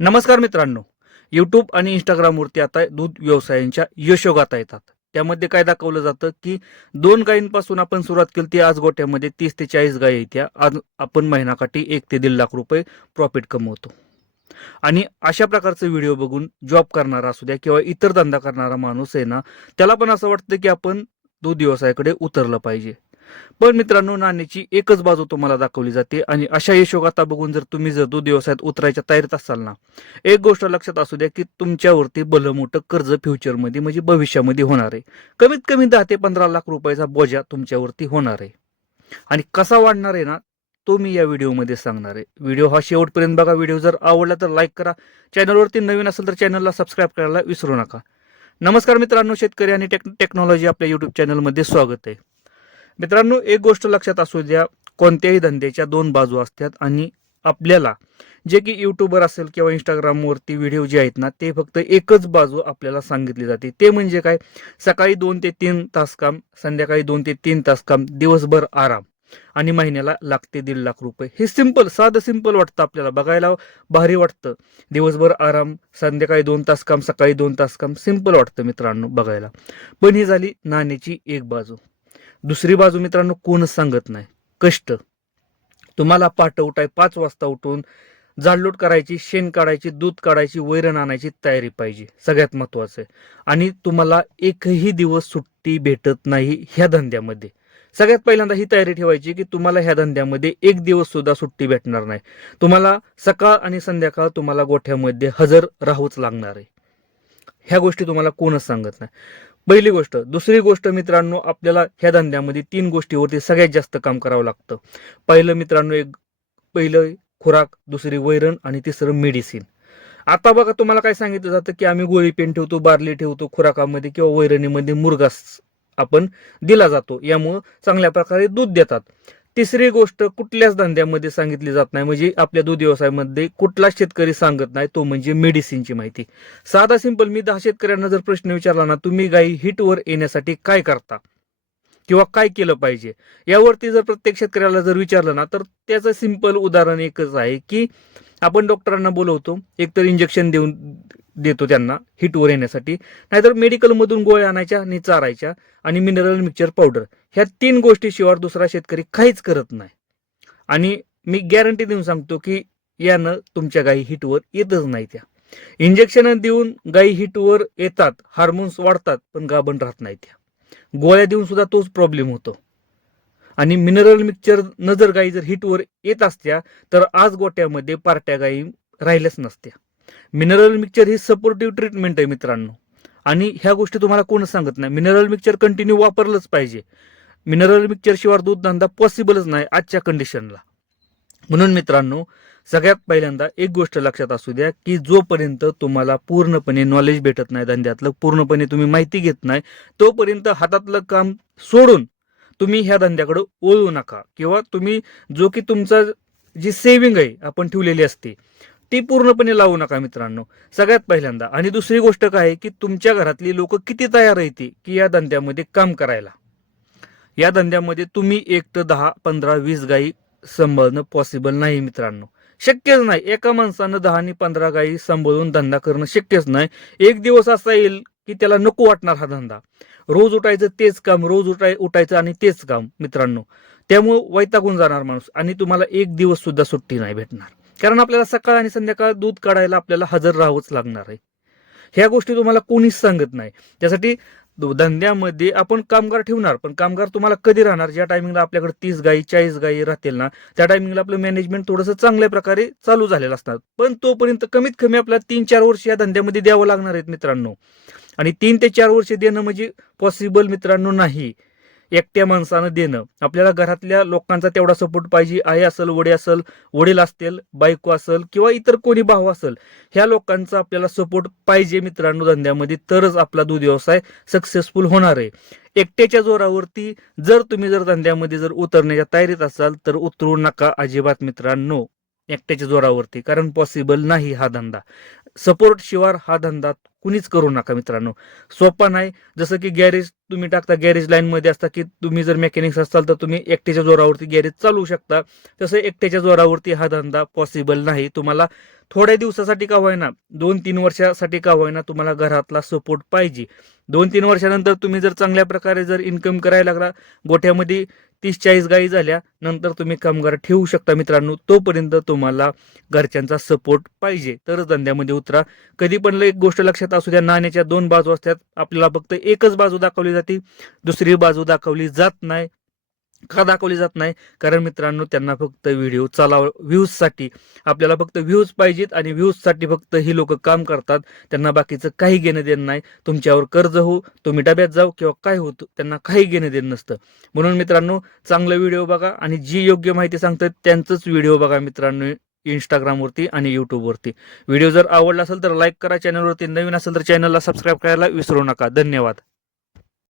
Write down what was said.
नमस्कार मित्रांनो. यूट्यूब आणि इंस्टाग्रामवरती आता दूध व्यवसायांच्या यशोगाथा येतात. त्यामध्ये काय दाखवलं जातं की 2 गायींपासून आपण सुरुवात केली ती आज गोठ्यामध्ये 30 ते 40 गायी येत्या. आज आपण महिनाकाठी 1 ते 1.5 लाख रुपये प्रॉफिट कमवतो. आणि अशा प्रकारचे व्हिडिओ बघून जॉब करणारा असू द्या किंवा इतर धंदा करणारा माणूस आहे ना, त्याला पण असं वाटतं की आपण दूध व्यवसायाकडे उतरलं पाहिजे. पण मित्रांनो, नाण्याची एकच बाजू तुम्हाला दाखवली जाते आणि अशा यशोगाथा बघून जर तुम्ही दूध व्यवसायात उतरायच्या तयारीत असाल ना, एक गोष्ट लक्षात असू द्या की तुमच्यावरती भलं मोठं कर्ज फ्युचरमध्ये म्हणजे भविष्यामध्ये होणार आहे. कमीत कमी 10 ते 15 लाख रुपयाचा बोजा तुमच्यावरती होणार आहे. आणि कसा वाढणार आहे ना, तो मी या व्हिडिओमध्ये सांगणार आहे. व्हिडिओ हा शेवटपर्यंत बघा. व्हिडिओ जर आवडला तर लाईक करा. चॅनलवरती नवीन असेल तर चॅनलला सबस्क्राईब करायला विसरू नका. नमस्कार मित्रांनो, शेतकरी आणि टेक्नॉलॉजी आपल्या यूट्यूब चॅनलमध्ये स्वागत आहे. मित्रांनो, एक गोष्ट लक्षात असू द्या, कोणत्याही धंद्याच्या 2 बाजू असतात आणि आपल्याला जे की युट्यूबर असेल किंवा इंस्टाग्रामवरती व्हिडिओ जे आहेत ना, ते फक्त एकच बाजू आपल्याला सांगितली जाते. ते म्हणजे काय? सकाळी 2 ते 3 तास काम, संध्याकाळी 2 ते 3 तास काम, दिवसभर आराम आणि महिन्याला 1 ते 1.5 लाख रुपये. हे साधं सिंपल वाटतं आपल्याला, बघायला भारी वाटतं. दिवसभर आराम, संध्याकाळी 2 तास काम, सकाळी 2 तास काम. सिंपल वाटतं मित्रांनो बघायला. पण ही झाली नाण्याची एक बाजू. दुसरी बाजू मित्रांनो कोणच सांगत नाही. कष्ट. तुम्हाला पहाटे उठाय 5 वाजता उठून झाडलोट करायची, शेण काढायची, दूध काढायची, वैरण आणायची तयारी पाहिजे. सगळ्यात महत्वाचं आहे. आणि तुम्हाला एकही दिवस सुट्टी भेटत नाही ह्या धंद्यामध्ये. सगळ्यात पहिल्यांदा ही तयारी ठेवायची की तुम्हाला ह्या धंद्यामध्ये एक दिवस सुद्धा सुट्टी भेटणार नाही. तुम्हाला सकाळ आणि संध्याकाळ तुम्हाला गोठ्यामध्ये हजर राहावंच लागणार आहे. ह्या गोष्टी तुम्हाला कोणच सांगत नाही. पहिली गोष्ट. दुसरी गोष्ट मित्रांनो, आपल्याला ह्या धंद्यामध्ये 3 गोष्टीवरती सगळ्यात जास्त काम करावं लागतं. पहिलं मित्रांनो, पहिलं खुराक, दुसरी वैरण आणि तिसरं मेडिसिन. आता बघा, तुम्हाला काय सांगितलं जातं की आम्ही गोळी पेन ठेवतो, बारली ठेवतो खुराकामध्ये किंवा वैरणीमध्ये मुरघास आपण दिला जातो. यामुळं चांगल्या प्रकारे दूध देतात. तिसरी गोष्ट कुठल्याच धंद्यामध्ये सांगितली जात नाही, म्हणजे आपल्या दूध व्यवसायामध्ये कुठलाच शेतकरी सांगत नाही, तो म्हणजे मेडिसिनची माहिती. साधा सिंपल, मी 10 शेतकऱ्यांना जर प्रश्न विचारला ना, तुम्ही गाई हिटवर येण्यासाठी काय करता किंवा काय केलं पाहिजे, यावरती जर प्रत्येक शेतकऱ्याला जर विचारलं ना, तर त्याचं सिंपल उदाहरण एकच आहे की आपण डॉक्टरांना बोलवतो, एकतर इंजेक्शन देतो त्यांना हिटवर येण्यासाठी, नाहीतर मेडिकलमधून गोळ्या आणायच्या आणि चारायच्या आणि मिनरल मिक्सचर पावडर. ह्या 3 गोष्टीशिवाय दुसरा शेतकरी काहीच करत नाही. आणि मी गॅरंटी देऊन सांगतो की यानं तुमच्या गायी हिटवर येतच नाही. त्या इंजेक्शन देऊन गायी हिटवर येतात, हार्मोन्स वाढतात, पण गाभण राहत नाही. त्या गोळ्या देऊन सुद्धा तोच प्रॉब्लेम होतो. आणि मिनरल मिक्सचर न जर गायी जर हिटवर येत असत्या तर आज गोट्यामध्ये पार्ट्या गायी राहिल्याच नसत्या. मिनरल मिक्सचर ही सपोर्टिव्ह ट्रीटमेंट आहे मित्रांनो. आणि ह्या गोष्टी तुम्हाला कोण सांगत नाही. मिनरल मिक्सचर कंटिन्यू वापरलंच पाहिजे. मिनरल मिक्सचर शिवाय दूध धंदा पॉसिबलच नाही आजच्या कंडिशनला. म्हणून मित्रांनो, सगळ्यात पहिल्यांदा एक गोष्ट लक्षात असू द्या की जोपर्यंत तुम्हाला पूर्णपणे नॉलेज भेटत नाही धंद्यातलं, पूर्णपणे तुम्ही माहिती घेत नाही, तोपर्यंत हातातलं काम सोडून तुम्ही ह्या धंद्याकडे वळू नका. किंवा तुम्ही जो की तुमचा जी सेव्हिंग आहे आपण ठेवलेली असते ती पूर्णपणे लावू नका मित्रांनो, सगळ्यात पहिल्यांदा. आणि दुसरी गोष्ट काय आहे की तुमच्या घरातली लोक किती तयार आहेत की या धंद्यामध्ये काम करायला. या धंद्यामध्ये तुम्ही एक तर 10, 15, 20 गायी सांभाळणं पॉसिबल नाही मित्रांनो. शक्यच नाही. एका माणसानं 10 आणि 15 गायी सांभाळून धंदा करणं शक्यच नाही. एक दिवस असा येईल की त्याला नको वाटणार हा धंदा. रोज उठायचं तेच काम, रोज उठायचं आणि तेच काम मित्रांनो. त्यामुळे वैतागून जाणार माणूस आणि तुम्हाला एक दिवस सुद्धा सुट्टी नाही भेटणार. कारण आपल्याला सकाळ आणि संध्याकाळ दूध काढायला आपल्याला हजर राहावंच लागणार आहे. ह्या गोष्टी तुम्हाला कोणीच सांगत नाही. त्यासाठी धंद्यामध्ये आपण कामगार ठेवणार, पण कामगार तुम्हाला कधी राहणार? ज्या टायमिंगला आपल्याकडे 30 गायी 40 गायी राहतील ना, त्या टायमिंगला आपलं मॅनेजमेंट थोडंसं चांगल्या प्रकारे चालू झालेलं असणार. पण तोपर्यंत कमीत कमी आपल्याला 3-4 वर्ष या धंद्यामध्ये द्यावं लागणार आहेत मित्रांनो. आणि 3 ते 4 वर्ष देणं म्हणजे पॉसिबल मित्रांनो नाही. एकट्या माणसानं देणं. आपल्याला घरातल्या लोकांचा तेवढा सपोर्ट पाहिजे. आई असेल, वडील असतील, बायको असेल किंवा इतर कोणी भाऊ असेल, ह्या लोकांचा आपल्याला सपोर्ट पाहिजे मित्रांनो धंद्यामध्ये, तरच आपला दूध व्यवसाय सक्सेसफुल होणार आहे. एकट्याच्या जोरावरती जर तुम्ही धंद्यामध्ये उतरण्याच्या तयारीत असाल तर उतरू नका अजिबात मित्रांनो, एकट्याच्या जोरावरती. कारण पॉसिबल नाही हा धंदा. सपोर्ट शिवाय हा धंदा कुणीच करू नका मित्रांनो. सोपा नाही. जसं की गॅरेज तुम्ही टाकता, गॅरेज लाईनमध्ये असता की तुम्ही जर मेकॅनिक्स असाल तर तुम्ही एकट्याच्या जोरावरती गॅरेज चालवू शकता. तसं एकट्याच्या जोरावरती हा धंदा पॉसिबल नाही. तुम्हाला थोड्या दिवसासाठी का होईना, 2-3 वर्षासाठी का होईना, तुम्हाला घरातला सपोर्ट पाहिजे. 2-3 वर्षानंतर तुम्ही जर चांगल्या प्रकारे जर इन्कम करायला लागला, गोठ्यामध्ये 30-40 गायी झाल्या, नंतर तुम्ही कामगार ठेवू शकता मित्रांनो. तोपर्यंत तुम्हाला घरच्यांचा सपोर्ट पाहिजे, तरच धंद्यामध्ये उतरा. कधी पण एक गोष्ट लक्षात असू द्या, नाण्याच्या 2 बाजू असतात. आपल्याला फक्त एकच बाजू दाखवली जाते, दुसरी बाजू दाखवली जात नाही. का दाखवली जात नाही? कारण मित्रांनो, त्यांना फक्त व्हिडिओ व्ह्यूजसाठी, आपल्याला फक्त व्ह्यूज पाहिजेत आणि व्ह्यूजसाठी फक्त ही लोक काम करतात. त्यांना बाकीचं काही घेणं देणं नाही. तुमच्यावर कर्ज हो, तुम्ही डब्यात जाऊ किंवा काय होतं, त्यांना काही घेणं देणं नसतं. म्हणून मित्रांनो, चांगला व्हिडिओ बघा आणि जी योग्य माहिती सांगतात त्यांचंच व्हिडिओ बघा मित्रांनो, इंस्टाग्रामवरती आणि यूट्यूबवरती. व्हिडिओ जर आवडला असेल तर लाईक करा. चॅनलवरती नवीन असेल तर चॅनलला सबस्क्राईब करायला विसरू नका. धन्यवाद.